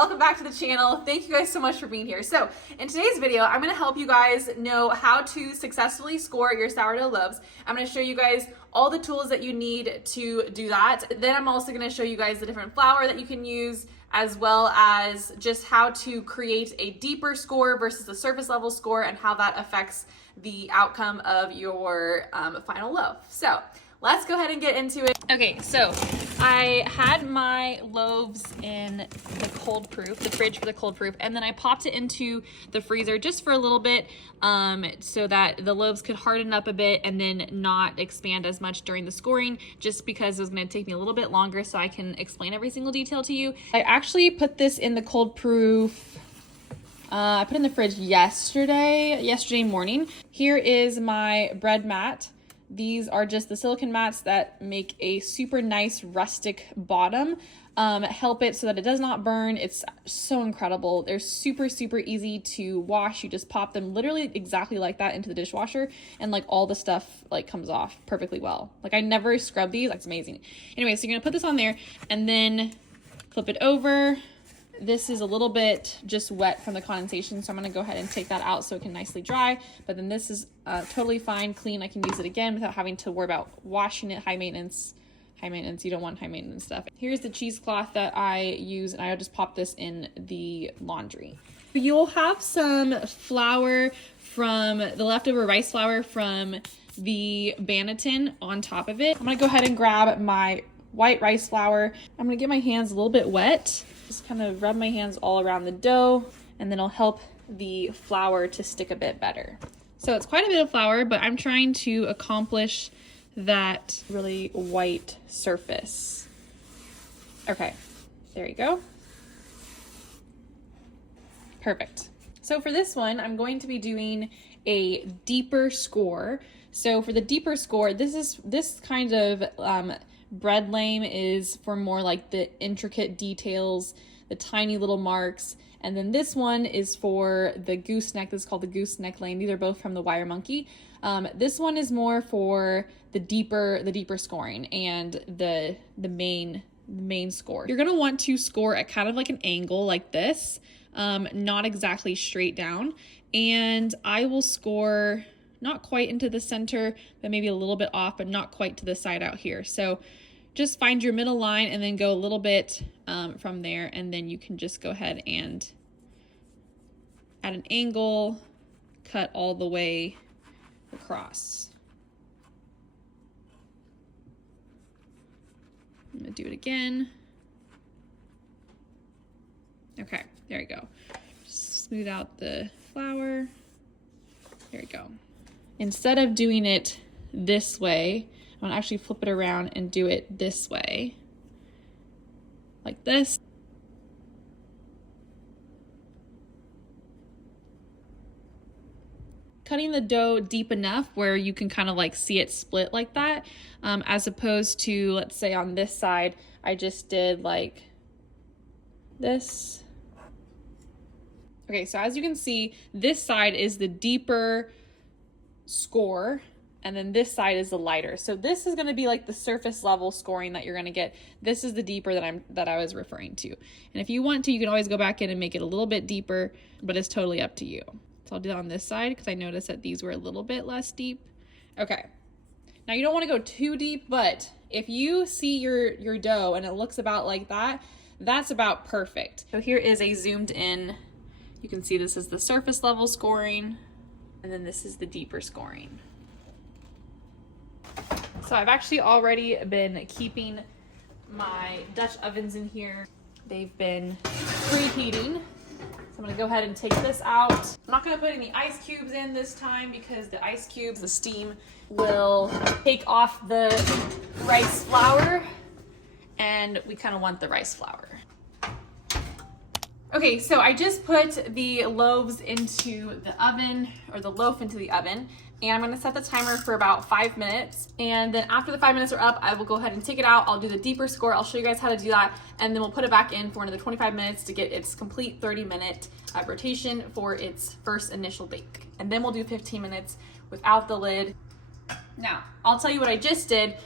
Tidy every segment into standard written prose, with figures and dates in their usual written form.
welcome back to the channel. Thank you guys so much for being here. So in today's video, I'm gonna help you guys know how to successfully score your sourdough loaves. I'm gonna show you guys all the tools that you need to do that. Then I'm also gonna show you guys the different flour that you can use, as well as just how to create a deeper score versus the surface level score and how that affects the outcome of your final loaf. So let's go ahead and get into it. Okay, so I had my loaves in the cold proof, the fridge for the cold proof, and then I popped it into the freezer just for a little bit so that the loaves could harden up a bit and then not expand as much during the scoring, just because it was gonna take me a little bit longer so I can explain every single detail to you. I actually put this in the cold proof, I put it in the fridge yesterday morning. Here is my bread mat. These are just the silicone mats that make a super nice rustic bottom, help it so that it does not burn. It's so incredible. They're super, super easy to wash. You just pop them literally exactly like that into the dishwasher, and like all the stuff like comes off perfectly well. Like I never scrub these, it's amazing. Anyway, so you're gonna put this on there and then flip it over. This is a little bit just wet from the condensation, so I'm gonna go ahead and take that out so it can nicely dry. But then this is totally fine, clean. I can use it again without having to worry about washing it. High maintenance, you don't want high maintenance stuff. Here's the cheesecloth that I use, and I just pop this in the laundry. You'll have some flour from the leftover rice flour from the Banneton on top of it. I'm gonna go ahead and grab my white rice flour. I'm gonna get my hands a little bit wet. Just kind of rub my hands all around the dough, and then it'll help the flour to stick a bit better. So it's quite a bit of flour, but I'm trying to accomplish that really white surface. Okay, there you go. Perfect. So for this one, I'm going to be doing a deeper score. So for the deeper score, this kind of bread lame is for more like the intricate details, the tiny little marks. And then this one is for the gooseneck. This is called the gooseneck lame. These are both from the Wire Monkey. This one is more for the deeper scoring and the main score. You're gonna want to score at kind of like an angle like this, not exactly straight down. And I will score not quite into the center, but maybe a little bit off, but not quite to the side out here. So just find your middle line and then go a little bit from there, and then you can just go ahead and at an angle, cut all the way across. I'm gonna do it again. Okay, there you go. Just smooth out the flour. There you go. Instead of doing it this way, I'm gonna actually flip it around and do it this way, like this. Cutting the dough deep enough where you can kind of like see it split like that, as opposed to, let's say on this side, I just did like this. Okay, so as you can see, this side is the deeper score, and then this side is the lighter. So this is gonna be like the surface level scoring that you're gonna get. This is the deeper that I was referring to. And if you want to, you can always go back in and make it a little bit deeper, but it's totally up to you. So I'll do that on this side because I noticed that these were a little bit less deep. Okay, now you don't wanna go too deep, but if you see your dough and it looks about like that, that's about perfect. So here is a zoomed in, you can see this is the surface level scoring, and then this is the deeper scoring. So I've actually already been keeping my Dutch ovens in here. They've been preheating. So I'm gonna go ahead and take this out. I'm not gonna put any ice cubes in this time because the ice cubes, the steam, will take off the rice flour, and we kind of want the rice flour. Okay, so I just put the loaves into the oven, or the loaf into the oven, and I'm gonna set the timer for about 5 minutes. And then after the 5 minutes are up, I will go ahead and take it out. I'll do the deeper score. I'll show you guys how to do that. And then we'll put it back in for another 25 minutes to get its complete 30-minute rotation for its first initial bake. And then we'll do 15 minutes without the lid. Now, I'll tell you what I just did.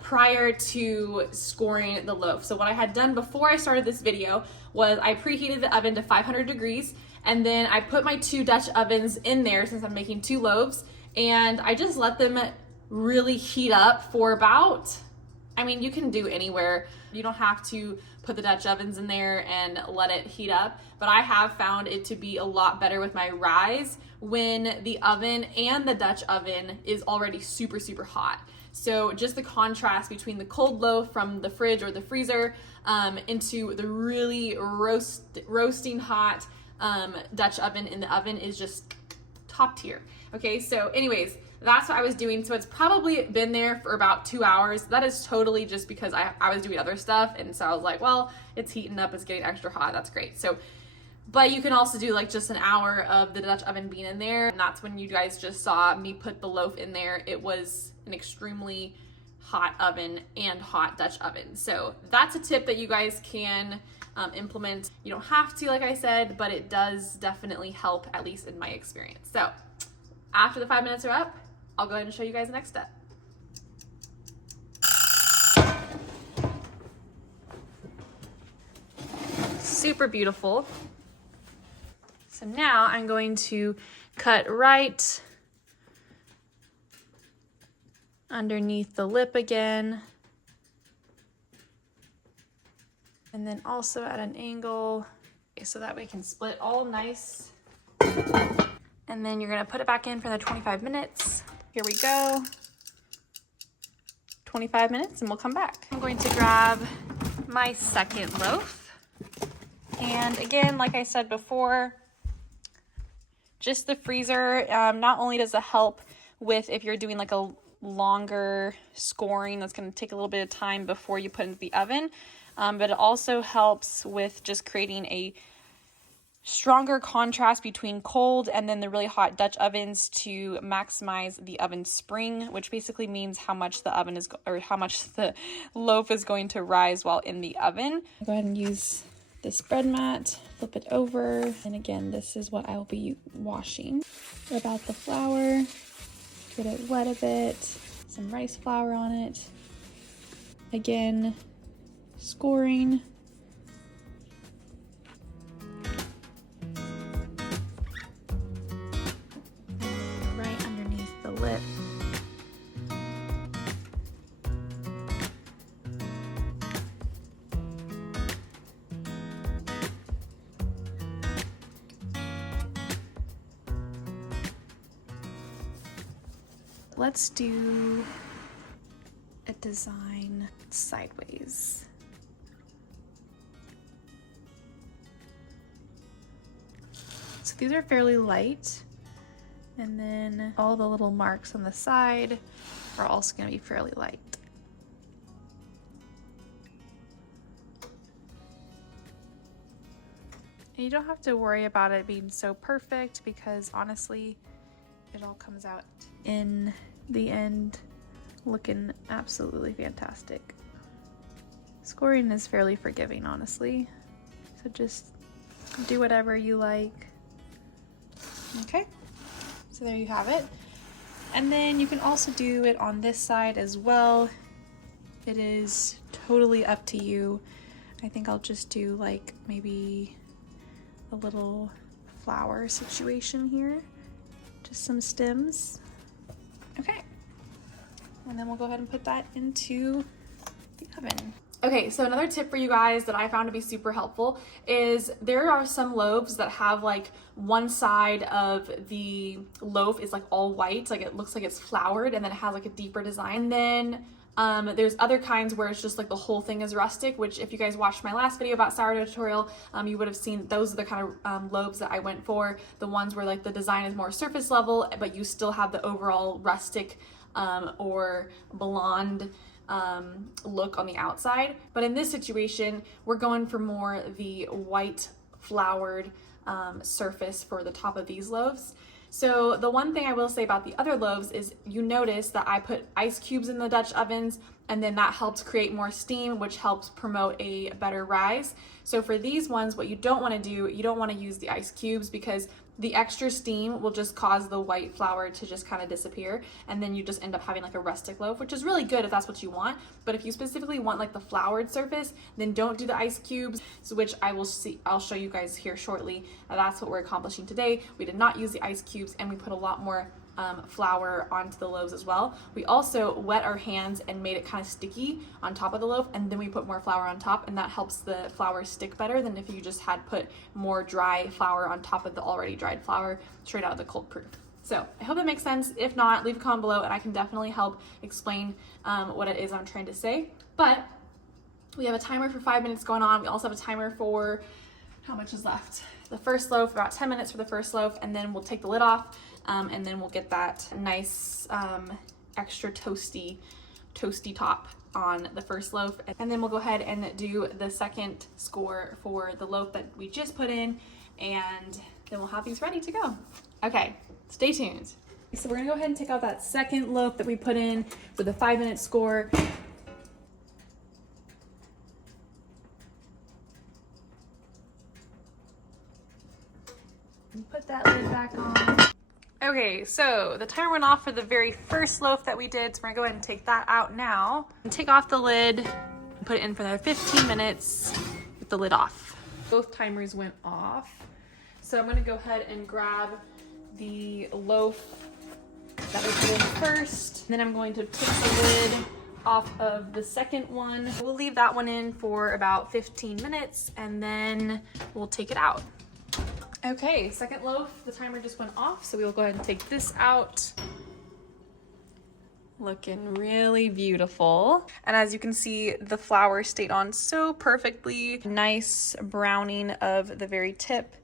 prior to scoring the loaf. So what I had done before I started this video was I preheated the oven to 500 degrees, and then I put my 2 Dutch ovens in there since I'm making 2 loaves, and I just let them really heat up for about, I mean, you can do anywhere. You don't have to put the Dutch ovens in there and let it heat up, but I have found it to be a lot better with my rise when the oven and the Dutch oven is already super, super hot. So just the contrast between the cold loaf from the fridge or the freezer into the really roasting hot Dutch oven in the oven is just top tier. Okay, so anyways, that's what I was doing. So it's probably been there for about 2 hours. That is totally just because I was doing other stuff. And so I was like, well, it's heating up, it's getting extra hot. That's great. So, but you can also do like just an hour of the Dutch oven being in there. And that's when you guys just saw me put the loaf in there. It was an extremely hot oven and hot Dutch oven. So that's a tip that you guys can implement. You don't have to, like I said, but it does definitely help, at least in my experience. So after the 5 minutes are up, I'll go ahead and show you guys the next step. Super beautiful. So now I'm going to cut right underneath the lip again. And then also at an angle, so that we can split all nice. And then you're gonna put it back in for the 25 minutes. Here we go. 25 minutes and we'll come back. I'm going to grab my second loaf. And again, like I said before, just the freezer, not only does it help with if you're doing like a longer scoring that's going to take a little bit of time before you put it into the oven, but it also helps with just creating a stronger contrast between cold and then the really hot Dutch ovens to maximize the oven spring, which basically means how much the oven is, or how much the loaf is going to rise while in the oven. Go ahead and use this bread mat, flip it over, and again, this is what I will be washing. Rub out the flour, get it wet a bit, some rice flour on it. Again, scoring. Right underneath the lip. Let's do a design sideways. So these are fairly light, and then all the little marks on the side are also going to be fairly light. And you don't have to worry about it being so perfect, because honestly, it all comes out in the end looking absolutely fantastic. Scoring is fairly forgiving, honestly, so just do whatever you like. Okay, so there you have it. And then you can also do it on this side as well. It is totally up to you. I think I'll just do like maybe a little flower situation here, just some stems. Okay, and then we'll go ahead and put that into the oven. Okay, so another tip for you guys that I found to be super helpful is there are some loaves that have like one side of the loaf is like all white, like it looks like it's floured, and then it has like a deeper design. And then there's other kinds where it's just like the whole thing is rustic, which if you guys watched my last video about sourdough tutorial, you would have seen those are the kind of loaves that I went for. The ones where like the design is more surface level, but you still have the overall rustic or blonde look on the outside. But in this situation, we're going for more the white floured surface for the top of these loaves. So the one thing I will say about the other loaves is you notice that I put ice cubes in the Dutch ovens, and then that helps create more steam, which helps promote a better rise. So for these ones, what you don't want to do, you don't want to use the ice cubes, because the extra steam will just cause the white flour to just kind of disappear, and then you just end up having like a rustic loaf, which is really good if that's what you want. But if you specifically want like the floured surface, then don't do the ice cubes, which I'll show you guys here shortly. That's what we're accomplishing today. We did not use the ice cubes, and we put a lot more flour onto the loaves as well. We also wet our hands and made it kind of sticky on top of the loaf, and then we put more flour on top, and that helps the flour stick better than if you just had put more dry flour on top of the already dried flour straight out of the cold proof. So I hope that makes sense. If not, leave a comment below and I can definitely help explain what it is I'm trying to say. But we have a timer for 5 minutes going on. We also have a timer for how much is left. The first loaf, about 10 minutes for the first loaf, and then we'll take the lid off, and then we'll get that nice extra toasty top on the first loaf. And then we'll go ahead and do the second score for the loaf that we just put in, and then we'll have these ready to go. Okay, stay tuned. So we're gonna go ahead and take out that second loaf that we put in for the 5-minute score. And put that lid back on. Okay, so the timer went off for the very first loaf that we did, so we're gonna go ahead and take that out now. And take off the lid and put it in for another 15 minutes with the lid off. Both timers went off. So I'm gonna go ahead and grab the loaf that we put in first. Then I'm going to take the lid off of the second one. We'll leave that one in for about 15 minutes and then we'll take it out. Okay, second loaf, the timer just went off, so we will go ahead and take this out. Looking really beautiful. And as you can see, the flour stayed on so perfectly. Nice browning of the very tip,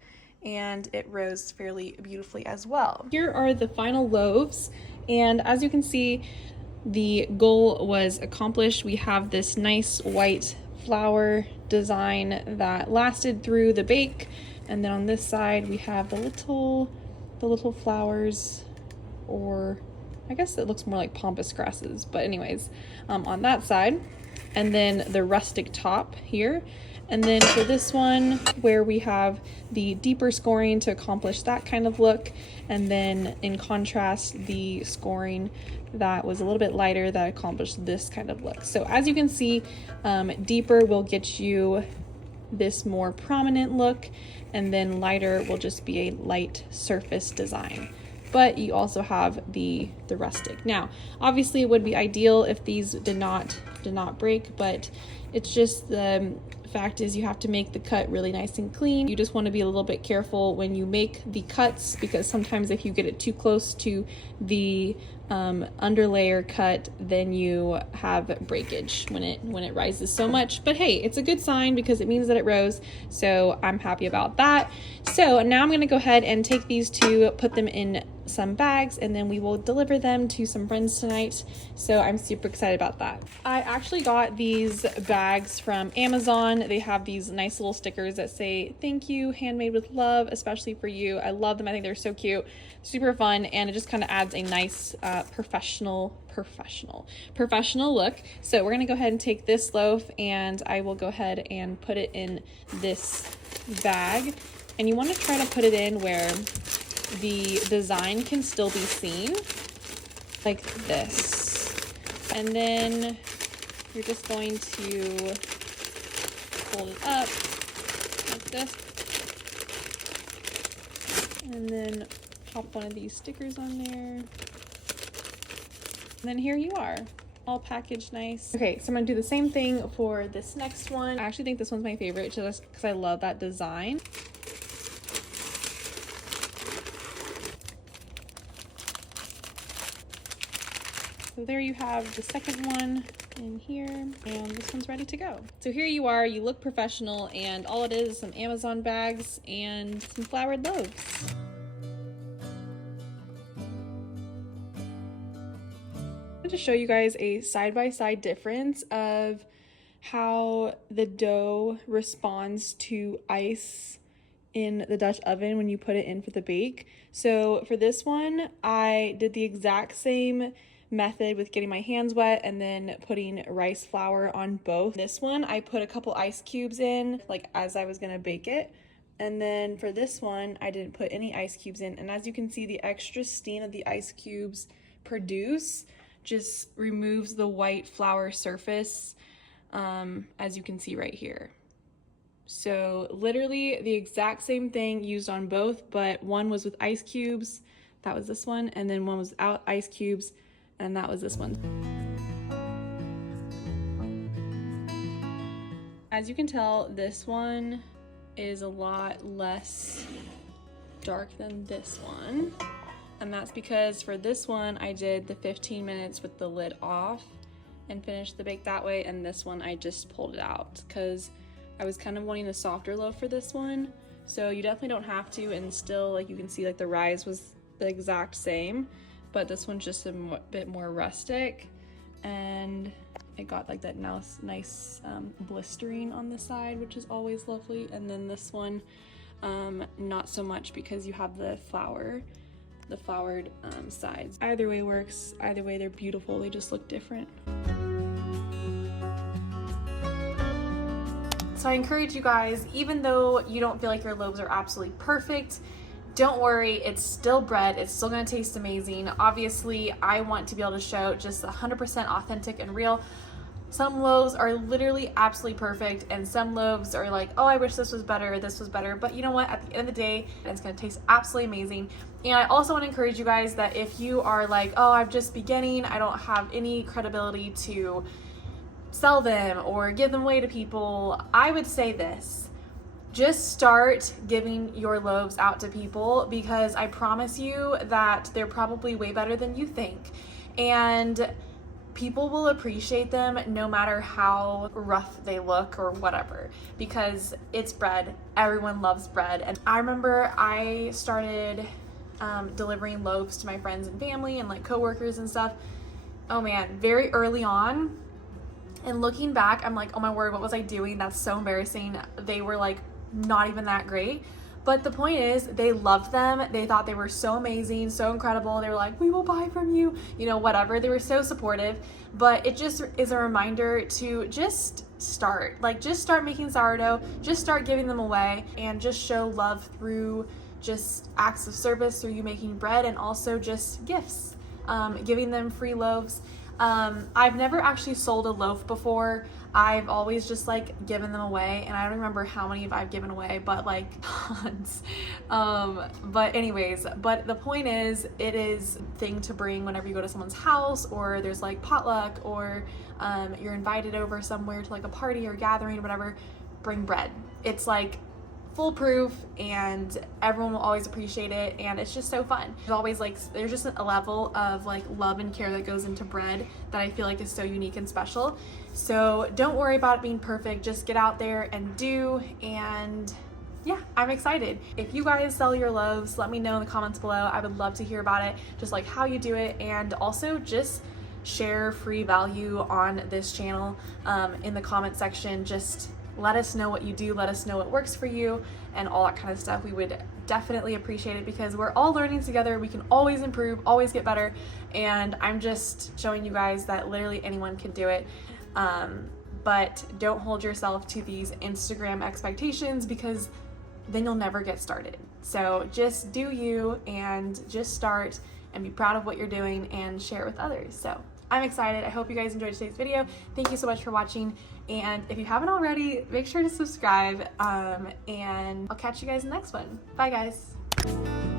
and it rose fairly beautifully as well. Here are the final loaves, and as you can see, the goal was accomplished. We have this nice white flour design that lasted through the bake. And then on this side, we have the little flowers, or I guess it looks more like pampas grasses, but anyways, on that side. And then the rustic top here. And then for this one, where we have the deeper scoring to accomplish that kind of look. And then in contrast, the scoring that was a little bit lighter that accomplished this kind of look. So as you can see, deeper will get you this more prominent look, and then lighter will just be a light surface design. But you also have the rustic. Now, obviously it would be ideal if these did not break, but it's just the fact is you have to make the cut really nice and clean. You just want to be a little bit careful when you make the cuts, because sometimes if you get it too close to the underlayer cut, then you have breakage when it rises so much. But hey, it's a good sign because it means that it rose, so I'm happy about that. So now I'm going to go ahead and take these two, put them in some bags, and then we will deliver them to some friends tonight. So I'm super excited about that. I actually got these bags from Amazon. They have these nice little stickers that say thank you, handmade with love, especially for you. I love them. I think they're so cute, super fun, and it just kind of adds a nice professional look. So we're gonna go ahead and take this loaf, and I will go ahead and put it in this bag. And you want to try to put it in where the design can still be seen, like this. And then you're just going to fold it up like this, and then pop one of these stickers on there. And then here you are, all packaged nice. Okay, so I'm gonna do the same thing for this next one. I actually think this one's my favorite just because I love that design. So there you have the second one in here, and this one's ready to go. So here you are, you look professional, and all it is some Amazon bags and some floured loaves. To show you guys a side-by-side difference of how the dough responds to ice in the Dutch oven when you put it in for the bake. So for this one, I did the exact same method with getting my hands wet and then putting rice flour on both. This one, I put a couple ice cubes in, like as I was gonna bake it, And then for this one, I didn't put any ice cubes in. And as you can see, the extra steam that the ice cubes produce just removes the white flour surface, as you can see right here. So literally the exact same thing used on both, but one was with ice cubes, that was this one, and then one was without ice cubes, and that was this one. As you can tell, this one is a lot less dark than this one. And that's because for this one, I did the 15 minutes with the lid off and finished the bake that way. And this one, I just pulled it out because I was kind of wanting a softer loaf for this one. So you definitely don't have to, and still, like, you can see, like, the rise was the exact same, but this one's just a bit more rustic, and it got like that nice blistering on the side, which is always lovely. And then this one, not so much because you have the floured sides. Either way works. Either way, they're beautiful. They just look different. So I encourage you guys, even though you don't feel like your loaves are absolutely perfect, don't worry, it's still bread. It's still gonna taste amazing. Obviously, I want to be able to show just 100% authentic and real. Some loaves are literally absolutely perfect, and some loaves are like, oh, I wish this was better, this was better. But you know what? At the end of the day, it's gonna taste absolutely amazing. And I also want to encourage you guys that if you are like, oh, I'm just beginning, I don't have any credibility to sell them or give them away to people, I would say this: just start giving your loaves out to people, because I promise you that they're probably way better than you think. And people will appreciate them no matter how rough they look or whatever, because it's bread. Everyone loves bread. And I remember I started delivering loaves to my friends and family and like coworkers and stuff. Oh man, very early on. And looking back, I'm like, oh my word, what was I doing? That's so embarrassing. They were like not even that great. But the point is, they loved them. They thought they were so amazing, so incredible. They were like, we will buy from you, you know, whatever. They were so supportive. But it just is a reminder to just start. Like, just start making sourdough, just start giving them away, and just show love through just acts of service, through you making bread, and also just gifts, giving them free loaves. I've never actually sold a loaf before. I've always just like given them away, and I don't remember how many I've given away, but like tons. But anyways, but the point is, it is a thing to bring whenever you go to someone's house, or there's like potluck, or you're invited over somewhere to like a party or gathering or whatever. Bring bread. It's like foolproof, and everyone will always appreciate it, and it's just so fun. There's always like, there's just a level of like love and care that goes into bread that I feel like is so unique and special. So don't worry about it being perfect, just get out there and do. And yeah, I'm excited. If you guys sell your loaves, let me know in the comments below. I would love to hear about it, just like how you do it, and also just share free value on this channel in the comment section. Just let us know what you do, let us know what works for you, and all that kind of stuff. We would definitely appreciate it, because we're all learning together. We can always improve, always get better, and I'm just showing you guys that literally anyone can do it. But don't hold yourself to these Instagram expectations, because then you'll never get started. So just do you, and just start, and be proud of what you're doing, and share it with others. So I'm excited. I hope you guys enjoyed today's video. Thank you so much for watching. And if you haven't already, make sure to subscribe. And I'll catch you guys in the next one. Bye guys.